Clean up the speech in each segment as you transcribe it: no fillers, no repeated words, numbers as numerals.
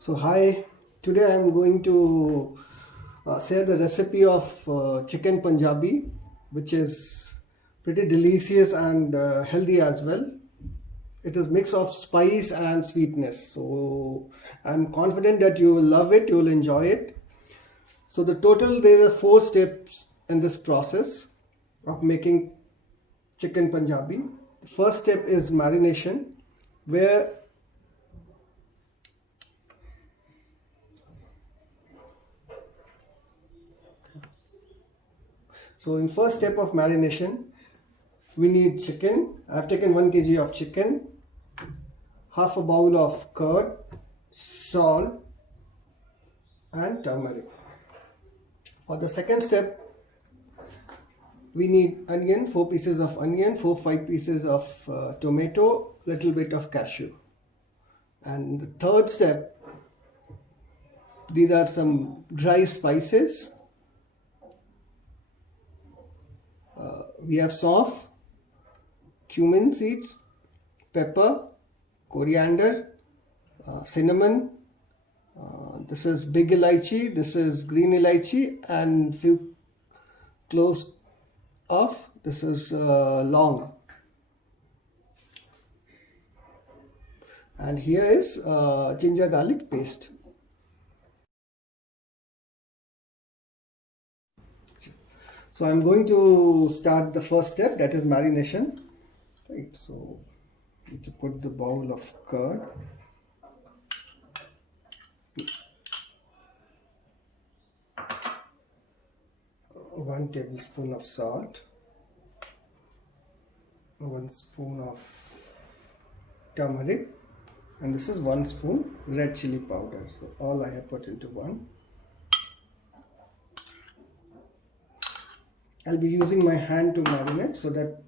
So hi, today I am going to share the recipe of chicken Punjabi, which is pretty delicious and healthy as well. It is mix of spice and sweetness. So I'm confident that you will love it, you will enjoy it. So the total there are 4 steps in this process of making chicken Punjabi. The first step is marination, where in first step of marination, we need chicken. I've taken 1 kg of chicken, half a bowl of curd, salt and turmeric. For the second step, we need onion, 4 pieces of onion, 5 pieces of tomato, little bit of cashew. And the third step, these are some dry spices. We have sauf, cumin seeds, pepper, coriander, cinnamon, this is big elaichi, this is green elaichi, and few cloves of this is long. And here is ginger garlic paste. So I'm going to start the first step, that is marination. Right, so need to put the bowl of curd. One tablespoon of salt, 1 spoon of turmeric, and this is 1 spoon red chili powder. So all I have put into one. I'll be using my hand to marinate so that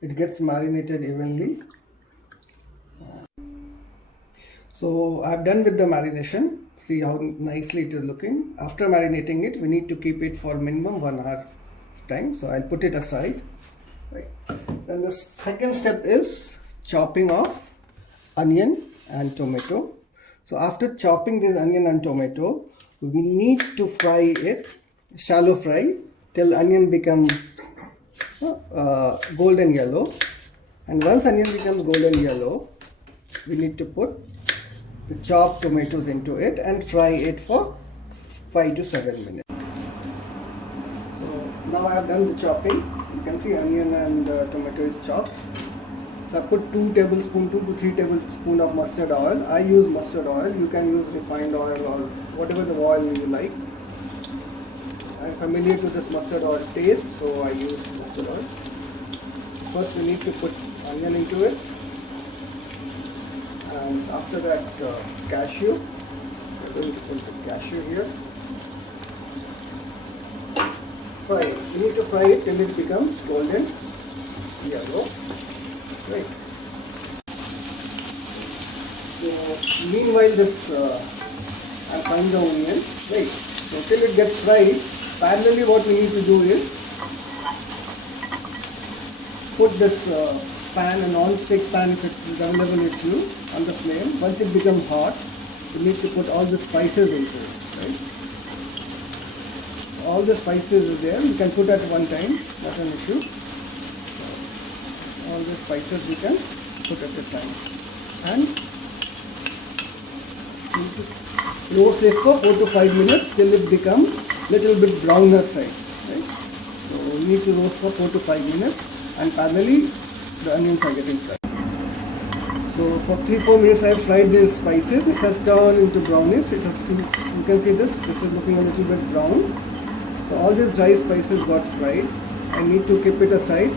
it gets marinated evenly. So I've done with the marination. See how nicely it is looking. After marinating it, we need to keep it for minimum 1 hour time. So I'll put it aside. Right. Then the second step is chopping of onion and tomato. So after chopping this onion and tomato, we need to fry it, shallow fry, till onion becomes golden yellow. And once onion becomes golden yellow, we need to put the chopped tomatoes into it and fry it for 5 to 7 minutes. So now I have done the chopping. You can see onion and tomato is chopped. So I put 2 to 3 tablespoons of mustard oil. I use mustard oil. You can use refined oil or whatever the oil you like. I'm familiar with this mustard oil taste, so I use mustard oil. First we need to put onion into it, and after that cashew. We're going to put the cashew here. Fry it. We need to fry it till it becomes golden yellow. Right. So meanwhile this I'm frying the onion. Right. So till it gets fried, parallelly what we need to do is put this pan, a non-stick pan if it is available with you, on the flame. Once it becomes hot, you need to put all the spices into it. Right? All the spices is there. You can put at one time, not an issue. All the spices you can put at a time. And roast it for 4 to 5 minutes till it becomes little bit browner side. Right? So we need to roast for 4 to 5 minutes, and parallelly the onions are getting fried. So for 3-4 minutes I have fried these spices. It has turned into brownish. It has, you can see this is looking a little bit brown. So all these dry spices got fried. I need to keep it aside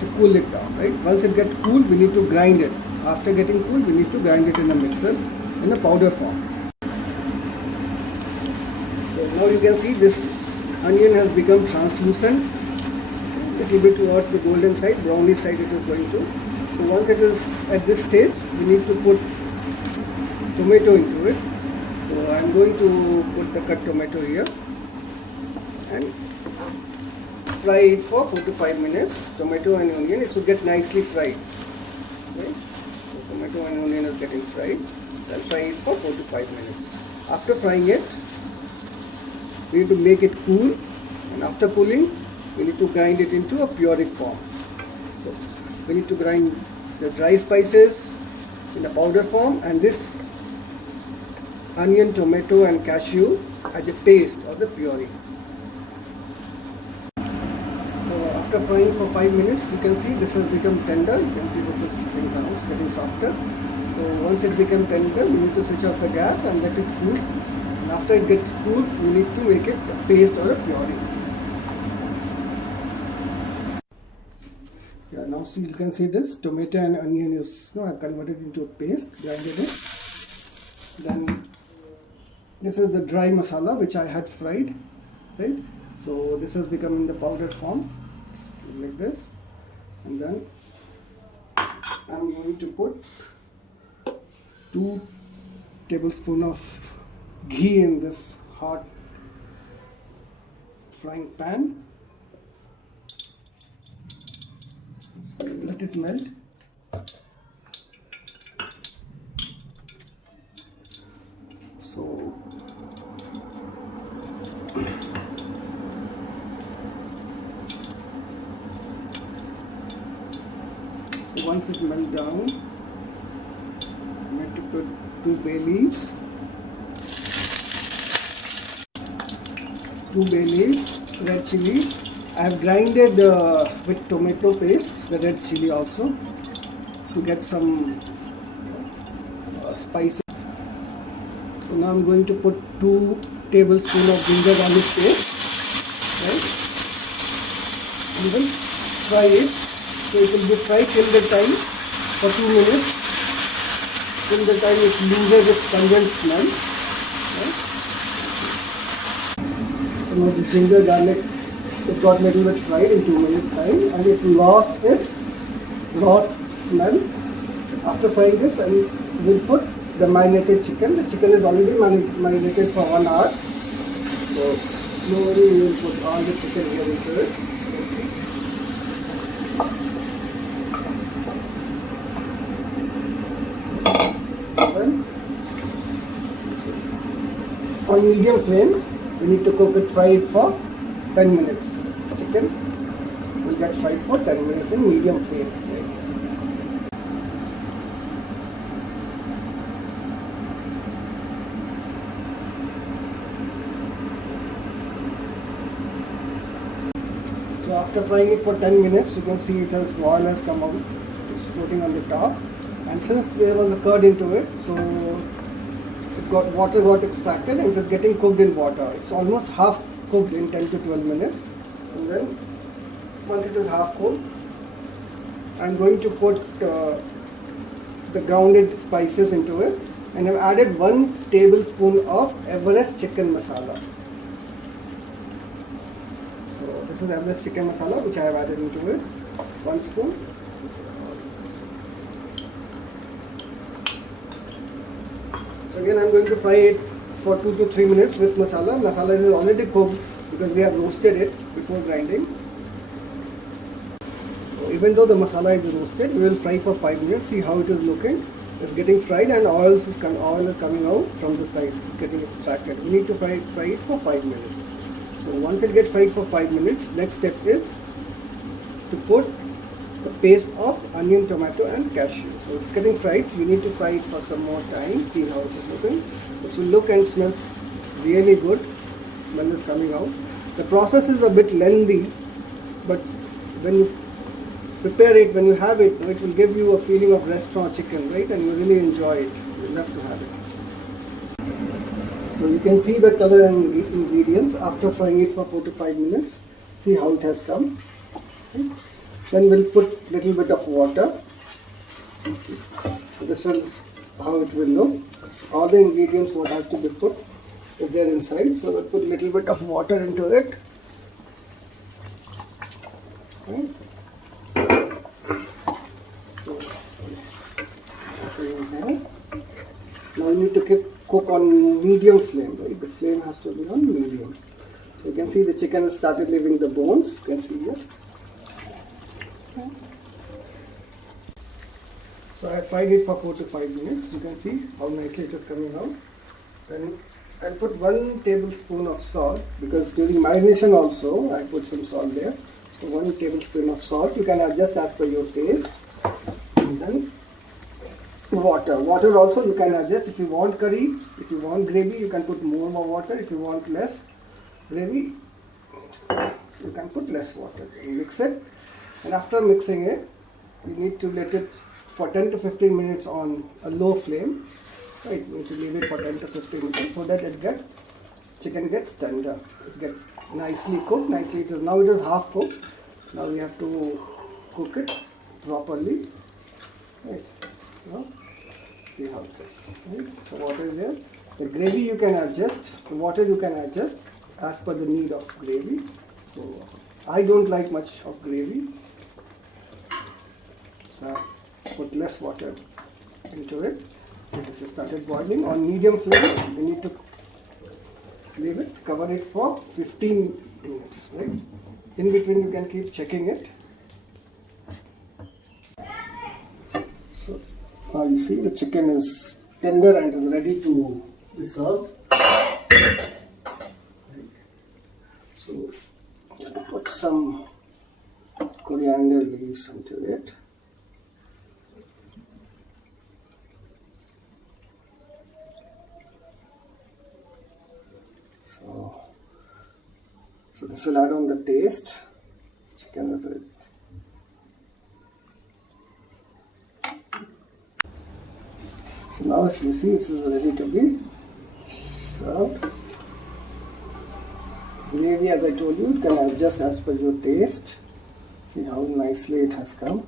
to cool it down. Right? Once it gets cool, we need to grind it. After getting cool, we need to grind it in a mixer in a powder form. So now you can see this onion has become translucent. Little bit towards the golden side, brownish side it is going to. So once it is at this stage, we need to put tomato into it. So I am going to put the cut tomato here and fry it for 4 to 5 minutes. Tomato and onion, it should get nicely fried. Right? So tomato and onion is getting fried. Then fry it for 4 to 5 minutes. After frying it, we need to make it cool, and after cooling, we need to grind it into a puree form. So we need to grind the dry spices in a powder form, and this onion, tomato and cashew as a paste or the puree. So after frying for 5 minutes, you can see this has become tender. You can see this is getting softer. So once it becomes tender, we need to switch off the gas and let it cool. And after it gets cool, we need to make it a paste or a puree. Yeah, now see, you can see this tomato and onion is converted into a paste, grinded it. Then this is the dry masala which I had fried, right? So this has become in the powder form, like this. And then I'm going to put 2 tablespoons of ghee in this hot frying pan. Let it melt. So once it melts down, I'm going to put 2 bay leaves, 2 bay leaves, red chili. I have grinded with tomato paste, the red chili also, to get some spices. So now I'm going to put 2 tablespoons of ginger garlic paste, right? And then fry it. So it will be fried till the time for 2 minutes, till the time it loses its pungent smell. Right? So now the ginger garlic, it got a little bit fried in 2 minutes time, and it lost its raw smell. After frying this, and we'll put the marinated chicken. The chicken is already marinated for 1 hour. So slowly we will put all the chicken here into it. Then, on medium flame, we need to cook it, fry it for 10 minutes. This chicken will get fried for 10 minutes in medium flame. So after frying it for 10 minutes, you can see it has oil has come out. It's floating on the top. And since there was a curd into it, so water got extracted and it is getting cooked in water. It's almost half cooked in 10 to 12 minutes. And then once it is half cooked, I'm going to put the grounded spices into it, and I've added 1 tablespoon of Everest chicken masala. So this is Everest chicken masala which I have added into it, 1 spoon. So again I'm going to fry it for 2 to 3 minutes with masala. Masala is already cooked because we have roasted it before grinding. So even though the masala is roasted, we will fry for 5 minutes. See how it is looking. It's getting fried and oil is coming out from the side. It's getting extracted. We need to fry it for 5 minutes. So once it gets fried for 5 minutes, next step is to put the paste of onion, tomato and cashew. So it's getting fried. You need to fry it for some more time. See how it is looking. It will look and smell really good when it's coming out. The process is a bit lengthy, but when you prepare it, when you have it, it will give you a feeling of restaurant chicken, right? And you really enjoy it. You love to have it. So you can see the color and ingredients after frying it for 4 to 5 minutes. See how it has come. Okay. Then we'll put little bit of water. This is how it will look. All the ingredients what has to be put is there inside. So we'll put little bit of water into it. Okay. Now you need to cook on medium flame, right? The flame has to be on medium. So you can see the chicken has started leaving the bones. You can see here. Okay. So I fried it for 4 to 5 minutes. You can see how nicely it is coming out. Then I'll put 1 tablespoon of salt, because during marination also I put some salt there. So 1 tablespoon of salt. You can adjust as per your taste. And then water. Water also you can adjust. If you want curry, if you want gravy, you can put more water. If you want less gravy, you can put less water. You mix it, and after mixing it, you need to let it for 10 to 15 minutes on a low flame. Right, you need to leave it for 10 to 15 minutes so that chicken gets tender. It gets nicely cooked. Now it is half cooked. Now we have to cook it properly. Right. Now, see how it is. Right. So water is there. The gravy you can adjust. The water you can adjust as per the need of gravy. So I don't like much of gravy. So put less water into it. This is started boiling on medium flame. We need to leave it, cover it for 15 minutes. Right. In between you can keep checking it. So now you see the chicken is tender and is ready to be served. So put some coriander leaves into it. So this will add on the taste. Chicken is ready. So now as you see, this is ready to be served. Gravy, as I told you, you can adjust as per your taste. See how nicely it has come.